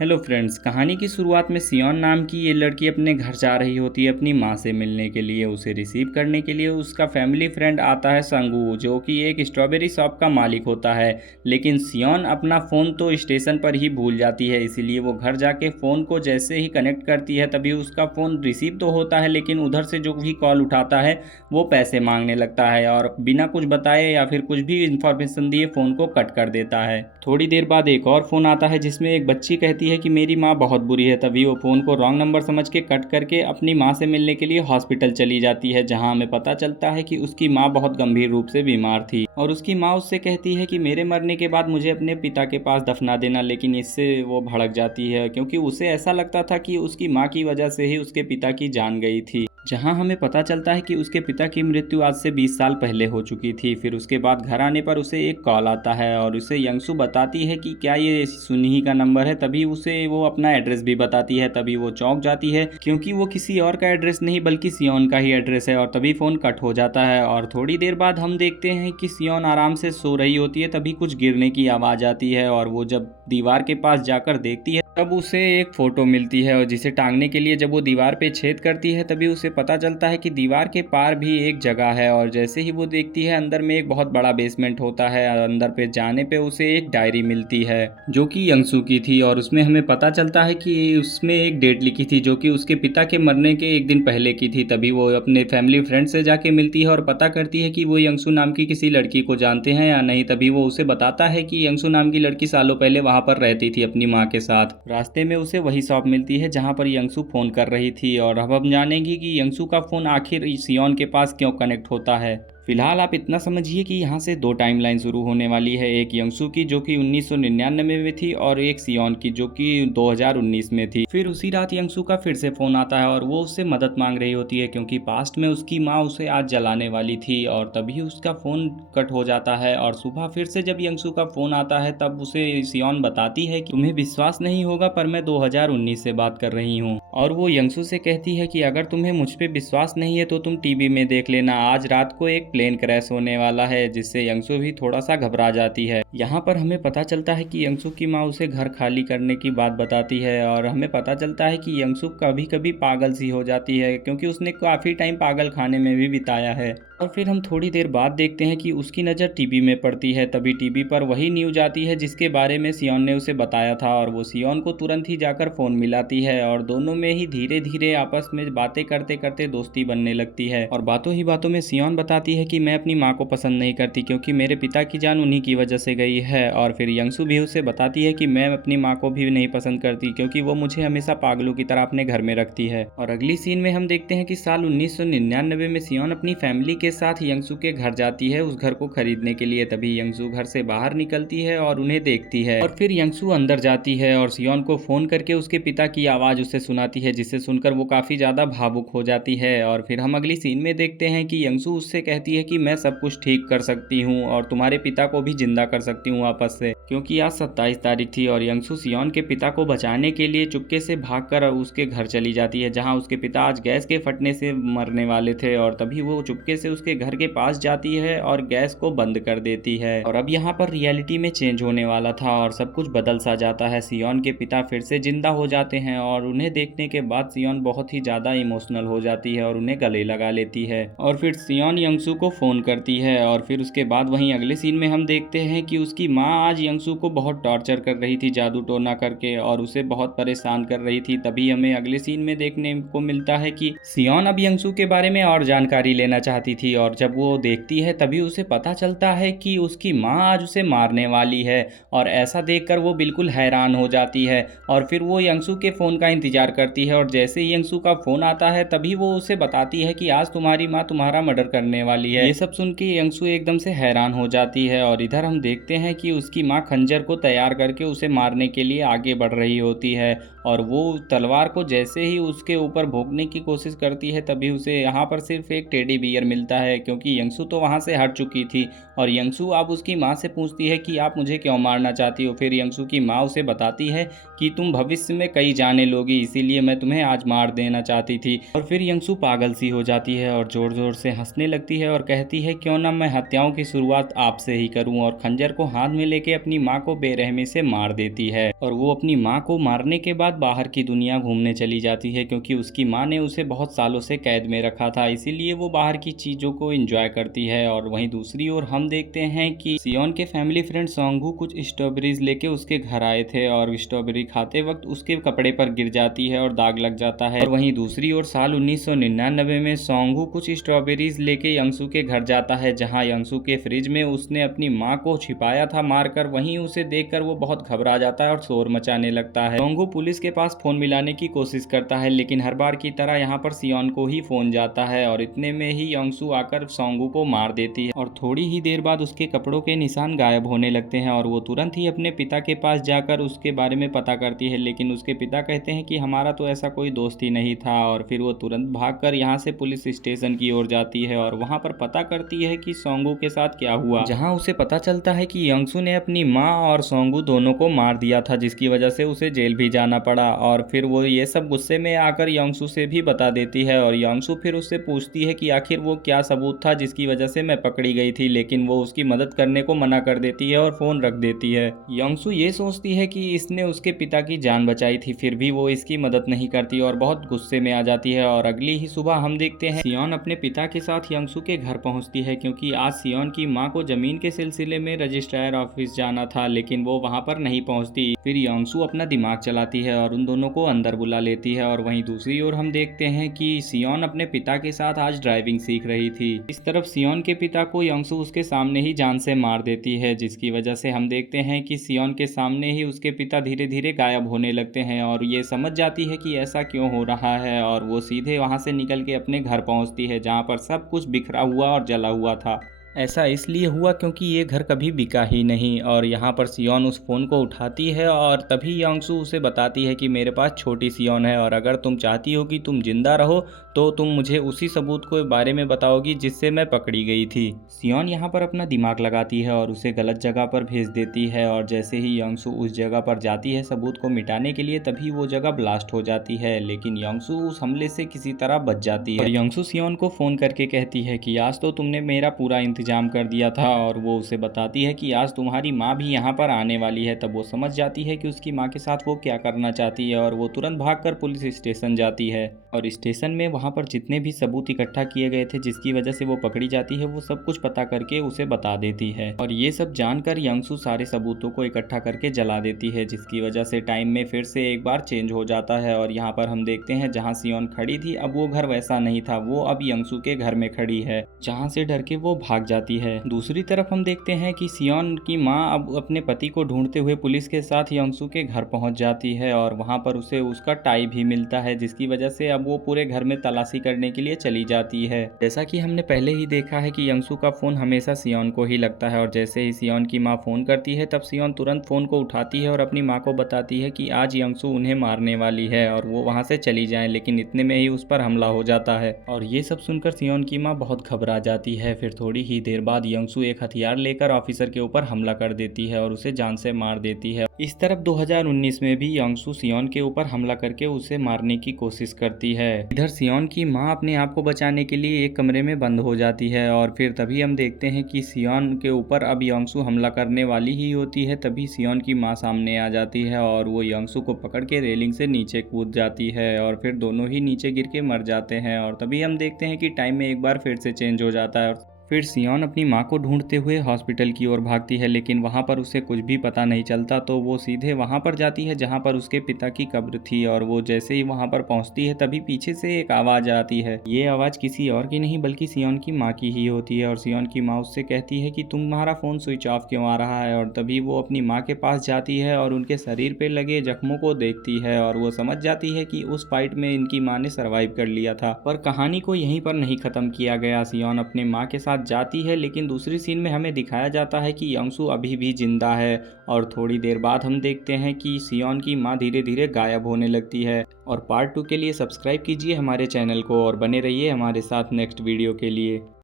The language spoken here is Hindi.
हेलो फ्रेंड्स, कहानी की शुरुआत में सियोन नाम की ये लड़की अपने घर जा रही होती है अपनी माँ से मिलने के लिए। उसे रिसीव करने के लिए उसका फैमिली फ्रेंड आता है संगू, जो कि एक स्ट्रॉबेरी शॉप का मालिक होता है। लेकिन सियोन अपना फ़ोन तो स्टेशन पर ही भूल जाती है, इसीलिए वो घर जाके फ़ोन को जैसे ही कनेक्ट करती है तभी उसका फ़ोन रिसीव तो होता है, लेकिन उधर से जो भी कॉल उठाता है वो पैसे मांगने लगता है और बिना कुछ बताए या फिर कुछ भी इन्फॉर्मेशन दिए फ़ोन को कट कर देता है। थोड़ी देर बाद एक और फ़ोन आता है जिसमें एक बच्ची कहती है कि मेरी माँ बहुत बुरी है। तभी वो फ़ोन को रॉन्ग नंबर समझ के कट करके अपनी माँ से मिलने के लिए हॉस्पिटल चली जाती है, जहाँ हमें पता चलता है कि उसकी माँ बहुत गंभीर रूप से बीमार थी और उसकी माँ उससे कहती है कि मेरे मरने के बाद मुझे अपने पिता के पास दफना देना। लेकिन इससे वो भड़क जाती है क्योंकि उसे ऐसा लगता था कि उसकी माँ की वजह से ही उसके पिता की जान गई थी, जहां हमें पता चलता है कि उसके पिता की मृत्यु आज से 20 साल पहले हो चुकी थी। फिर उसके बाद घर आने पर उसे एक कॉल आता है और उसे यंगसू बताती है कि क्या ये सुनिही का नंबर है। तभी उसे वो अपना एड्रेस भी बताती है। तभी वो चौंक जाती है क्योंकि वो किसी और का एड्रेस नहीं बल्कि सियोन का ही एड्रेस है और तभी फ़ोन कट हो जाता है। और थोड़ी देर बाद हम देखते हैं कि सियोन आराम से सो रही होती है, तभी कुछ गिरने की आवाज़ आती है और वो जब दीवार के पास जाकर देखती है तब उसे एक फ़ोटो मिलती है और जिसे टांगने के लिए जब वो दीवार पे छेद करती है तभी उसे पता चलता है कि दीवार के पार भी एक जगह है। और जैसे ही वो देखती है अंदर में एक बहुत बड़ा बेसमेंट होता है और अंदर पे जाने पे उसे एक डायरी मिलती है जो कि यंगसू की थी और उसमें हमें पता चलता है कि उसमें एक डेट लिखी थी जो कि उसके पिता के मरने के एक दिन पहले की थी। तभी वो अपने फैमिली फ्रेंड से जाके मिलती है और पता करती है कि वो यंगसू नाम की किसी लड़की को जानते हैं या नहीं। तभी वो उसे बताता है कि यंगसू नाम की लड़की सालों पहले वहाँ पर रहती थी अपनी माँ के साथ। रास्ते में उसे वही शॉप मिलती है जहाँ पर यंगसू फ़ोन कर रही थी और अब हम जानेंगे कि यंगसू का फ़ोन आखिर सियोन के पास क्यों कनेक्ट होता है। फिलहाल आप इतना समझिए कि यहाँ से दो टाइमलाइन शुरू होने वाली है, एक यंगसू की जो कि 1999 में थी और एक सियोन की जो कि 2019 में थी। फिर उसी रात यंगसू का फिर से फ़ोन आता है और वो उससे मदद मांग रही होती है क्योंकि पास्ट में उसकी माँ उसे आज जलाने वाली थी और तभी उसका फ़ोन कट हो जाता है। और सुबह फिर से जब यंगसू का फ़ोन आता है तब उसे सियोन बताती है कि तुम्हें विश्वास नहीं होगा पर मैं 2019 से बात कर रही हूँ। और वो यंगसू से कहती है कि अगर तुम्हें मुझ पे विश्वास नहीं है तो तुम टीवी में देख लेना, आज रात को एक प्लेन क्रैश होने वाला है, जिससे यंगसू भी थोड़ा सा घबरा जाती है। यहाँ पर हमें पता चलता है कि यंगसू की माँ उसे घर खाली करने की बात बताती है और हमें पता चलता है कि यंगसू कभी कभी पागल सी हो जाती है क्योंकि उसने काफ़ी टाइम पागल खाने में भी बिताया है। और फिर हम थोड़ी देर बाद देखते हैं कि उसकी नज़र टीवी में पड़ती है। तभी टीवी पर वही न्यूज आती है जिसके बारे में सियोन ने उसे बताया था और वो सियोन को तुरंत ही जाकर फ़ोन मिलाती है और दोनों में ही धीरे धीरे आपस में बातें करते करते दोस्ती बनने लगती है। और बातों ही बातों में सियोन बताती है कि मैं अपनी माँ को पसंद नहीं करती क्योंकि मेरे पिता की जान उन्हीं की वजह से गई है। और फिर यंगसू भी उसे बताती है कि मैं अपनी माँ को भी नहीं पसंद करती क्योंकि वो मुझे हमेशा पागलों की तरह अपने घर में रखती है। और अगली सीन में हम देखते हैं कि साल 1999 में सियोन अपनी फैमिली के साथ यंगसू के घर जाती है उस घर को खरीदने के लिए। तभी यंगसू घर से बाहर निकलती है और उन्हें देखती है और फिर यंगसू अंदर जाती है और सियोन को फोन करके उसके पिता की आवाज़ उसे सुनाती है, जिसे सुनकर वो काफ़ी ज़्यादा भावुक हो जाती है। और फिर हम अगली सीन में देखते हैं कि यंगसू उससे कहती है कि मैं सब कुछ ठीक कर सकती हूँ और तुम्हारे पिता को भी जिंदा कर सकती हूँ वापस से, क्योंकि आज 27 तारीख थी। और यंगसू सियोन के पिता को बचाने के लिए चुपके से भागकर उसके घर चली जाती है जहाँ उसके पिता आज गैस के फटने से मरने वाले थे। और तभी वो चुपके से उसके घर के पास जाती है और गैस को बंद कर देती है। और अब यहाँ पर रियलिटी में चेंज होने वाला था और सब कुछ बदल सा जाता है। सियोन के पिता फिर से जिंदा हो जाते हैं और उन्हें देखने के बाद सियोन बहुत ही ज़्यादा इमोशनल हो जाती है और उन्हें गले लगा लेती है। और फिर सियोन यंगसू को फ़ोन करती है और फिर उसके बाद वहीं अगले सीन में हम देखते हैं कि उसकी माँ आज यंगसू को बहुत टॉर्चर कर रही थी जादू टोना करके और उसे बहुत परेशान कर रही थी। तभी हमें अगले सीन में देखने को मिलता है कि सियोन अब यंगसू के बारे में और जानकारी लेना चाहती थी और जब वो देखती है तभी उसे पता चलता है कि उसकी माँ आज उसे मारने वाली है। और ऐसा देखकर वो बिल्कुल हैरान हो जाती है और फिर वो यंगसू के फ़ोन का इंतजार करती है और जैसे ही यंगसू का फ़ोन आता है तभी वो उसे बताती है कि आज तुम्हारी माँ तुम्हारा मर्डर करने वाली है। ये सब सुन के यंगसू एकदम से हैरान हो जाती है और इधर हम देखते हैं कि उसकी माँ खंजर को तैयार करके उसे मारने के लिए आगे बढ़ रही होती है। और वो तलवार को जैसे ही उसके ऊपर भोंकने की कोशिश करती है तभी उसे यहाँ पर सिर्फ एक टेडी बियर मिलता है, क्योंकि यंगसू तो वहाँ से हट चुकी थी। और यंगसू अब उसकी माँ से पूछती है कि आप मुझे क्यों मारना चाहती हो। फिर यंगसू की माँ उसे बताती है कि तुम भविष्य में कई जाने लोगी, इसीलिए मैं तुम्हें आज मार देना चाहती थी। और फिर यंगसू पागल सी हो जाती है और जोर जोर से हंसने लगती है और कहती है क्यों ना मैं हत्याओं की शुरुआत आपसे ही करूं, और खंजर को हाथ में लेके अपनी माँ को बेरहमी से मार देती है। और वो अपनी माँ को मारने के बाद बाहर की दुनिया घूमने चली जाती है, क्योंकि उसकी माँ ने उसे बहुत सालों से कैद में रखा था, इसीलिए वो बाहर की चीजों को एंजॉय करती है। और वहीं दूसरी ओर हम देखते हैं कि सियोन के फैमिली फ्रेंड सोंगू कुछ स्ट्रॉबेरीज लेके उसके घर आए थे और स्ट्रॉबेरी खाते वक्त उसके कपड़े पर गिर जाती है और दाग लग जाता है। और वहीं दूसरी ओर साल 1999 में सोंगू कुछ स्ट्रॉबेरीज लेके यंगसू के घर जाता है, जहां यंगसू के फ्रिज में उसने अपनी माँ को छिपाया था मारकर। वहीं उसे देखकर वो बहुत घबरा जाता है और शोर मचाने लगता है। सोंगू पुलिस के पास फोन मिलाने की कोशिश करता है, लेकिन हर बार की तरह यहाँ पर सियोन को ही फोन जाता है और इतने में ही यंगसू आकर सोंगू को मार देती है। और थोड़ी ही देर बाद उसके कपड़ों के निशान गायब होने लगते हैं और वो तुरंत ही अपने पिता के पास जाकर उसके बारे में पता करती है, लेकिन उसके पिता कहते हैं कि हमारा तो ऐसा कोई दोस्त ही नहीं था। और फिर वो तुरंत भागकर यहाँ से पुलिस स्टेशन की ओर जाती है और वहाँ पर पता करती है कि सोंगू के साथ क्या हुआ, जहाँ उसे पता चलता है कि यंगसू ने अपनी माँ और सोंगू दोनों को मार दिया था, जिसकी वजह से उसे जेल भी जाना पड़ा। और फिर वो ये सब गुस्से में आकर यंगसू से भी बता देती है और यंगसू फिर उससे पूछती है कि आखिर वो क्या सबूत था जिसकी वजह से मैं पकड़ी गई थी, लेकिन वो उसकी मदद करने को मना कर देती है और फोन रख देती है। यंगसू ये सोचती है कि इसने उसके पिता की जान बचाई थी, फिर भी वो इसकी मदद नहीं करती और बहुत गुस्से में आ जाती है। और अगली ही सुबह हम देखते हैं सियोन अपने पिता के साथ यंगसू के घर पहुंचती है, क्योंकि आज सियोन की माँ को जमीन के सिलसिले में रजिस्ट्रार ऑफिस जाना था, लेकिन वो वहाँ पर नहीं पहुँचती। फिर यंगसू अपना दिमाग चलाती है और उन दोनों को अंदर बुला लेती है। और वहीं दूसरी ओर हम देखते हैं कि सियोन अपने पिता के साथ आज ड्राइविंग सीख रही थी। इस तरफ सियोन के पिता को यंगसू उसके सामने ही जान से मार देती है, जिसकी वजह से हम देखते हैं कि सियोन के सामने ही उसके पिता धीरे धीरे गायब होने लगते हैं और ये समझ जाती है कि ऐसा क्यों हो रहा है। और वो सीधे वहां से निकल के अपने घर पहुंचती है, जहां पर सब कुछ बिखरा हुआ और जला हुआ था। ऐसा इसलिए हुआ क्योंकि ये घर कभी बिका ही नहीं। और यहाँ पर सियोन उस फ़ोन को उठाती है और तभी यांगसू उसे बताती है कि मेरे पास छोटी सियोन है और अगर तुम चाहती हो कि तुम जिंदा रहो तो तुम मुझे उसी सबूत के बारे में बताओगी जिससे मैं पकड़ी गई थी। सियोन यहाँ पर अपना दिमाग लगाती है और उसे गलत जगह पर भेज देती है और जैसे ही यांगसू उस जगह पर जाती है सबूत को मिटाने के लिए, तभी वो जगह ब्लास्ट हो जाती है, लेकिन यांगसू उस हमले से किसी तरह बच जाती है। और यांगसू सियोन को फ़ोन करके कहती है कि आज तो तुमने मेरा पूरा इंतजाम कर दिया था। और वो उसे बताती है कि आज तुम्हारी माँ भी यहाँ पर आने वाली है। तब वो समझ जाती है कि उसकी माँ के साथ वो क्या करना चाहती है और वो तुरंत भागकर पुलिस स्टेशन जाती है। और स्टेशन में वहाँ पर जितने भी सबूत इकट्ठा किए गए थे जिसकी वजह से वो पकड़ी जाती है, वो सब कुछ पता करके उसे बता देती है। और ये सब जानकर यांगसू सारे सबूतों को इकट्ठा करके जला देती है, जिसकी वजह से टाइम में फिर से एक बार चेंज हो जाता है। और यहाँ पर हम देखते हैं जहाँ सियोन खड़ी थी अब वो घर वैसा नहीं था, वो अब यांगसू के घर में खड़ी है, जहाँ से डर के वो भाग जाती है। दूसरी तरफ हम देखते हैं कि सियोन की माँ अब अपने पति को ढूंढते हुए पुलिस के साथ यांगसू के घर पहुंच जाती है और वहां पर उसे उसका टाई भी मिलता है, जिसकी वजह से अब वो पूरे घर में तलाशी करने के लिए चली जाती है। जैसा कि हमने पहले ही देखा है कि यांगसू का फोन हमेशा सियोन को ही लगता है और जैसे ही सियोन की माँ फोन करती है तब सियोन तुरंत फोन को उठाती है और अपनी माँ को बताती है कि आज यांगसू उन्हें मारने वाली है और वो वहां से चली जाए, लेकिन इतने में ही उस पर हमला हो जाता है। और ये सब सुनकर सियोन की माँ बहुत घबरा जाती है। फिर थोड़ी ही देर बाद यांगसू एक हथियार लेकर ऑफिसर के ऊपर हमला कर देती है और उसे जान से मार देती है। इस तरफ 2019 में भी यांगसू सियोन के ऊपर हमला करके उसे मारने की कोशिश करती है। इधर सियोन की माँ अपने आप को बचाने के लिए एक कमरे में बंद हो जाती है और फिर तभी हम देखते हैं कि सियोन के ऊपर अब यांगसू हमला करने वाली ही होती है। तभी सियोन की माँ सामने आ जाती है और वो यांगसू को पकड़ के रेलिंग से नीचे कूद जाती है और फिर दोनों ही नीचे गिर के मर जाते हैं। और तभी हम देखते हैं कि टाइम में एक बार फिर से चेंज हो जाता है। फिर सियोन अपनी माँ को ढूंढते हुए हॉस्पिटल की ओर भागती है, लेकिन वहाँ पर उसे कुछ भी पता नहीं चलता, तो वो सीधे वहाँ पर जाती है जहाँ पर उसके पिता की कब्र थी। और वो जैसे ही वहाँ पर पहुँचती है तभी पीछे से एक आवाज़ आती है। ये आवाज़ किसी और की नहीं बल्कि सियोन की माँ की ही होती है और सियोन की माँ उससे कहती है कि तुम्हारा फ़ोन स्विच ऑफ क्यों आ रहा है। और तभी वो अपनी माँ के पास जाती है और उनके शरीर पर लगे जख्मों को देखती है और वो समझ जाती है कि उस फाइट में इनकी माँ ने सर्वाइव कर लिया था। पर कहानी को यहीं पर नहीं ख़त्म किया गया। सियोन अपने माँ के साथ साथ जाती है, लेकिन दूसरी सीन में हमें दिखाया जाता है कि यंगसू अभी भी जिंदा है। और थोड़ी देर बाद हम देखते हैं कि सियोन की माँ धीरे धीरे गायब होने लगती है। और पार्ट 2 के लिए सब्सक्राइब कीजिए हमारे चैनल को और बने रहिए हमारे साथ नेक्स्ट वीडियो के लिए।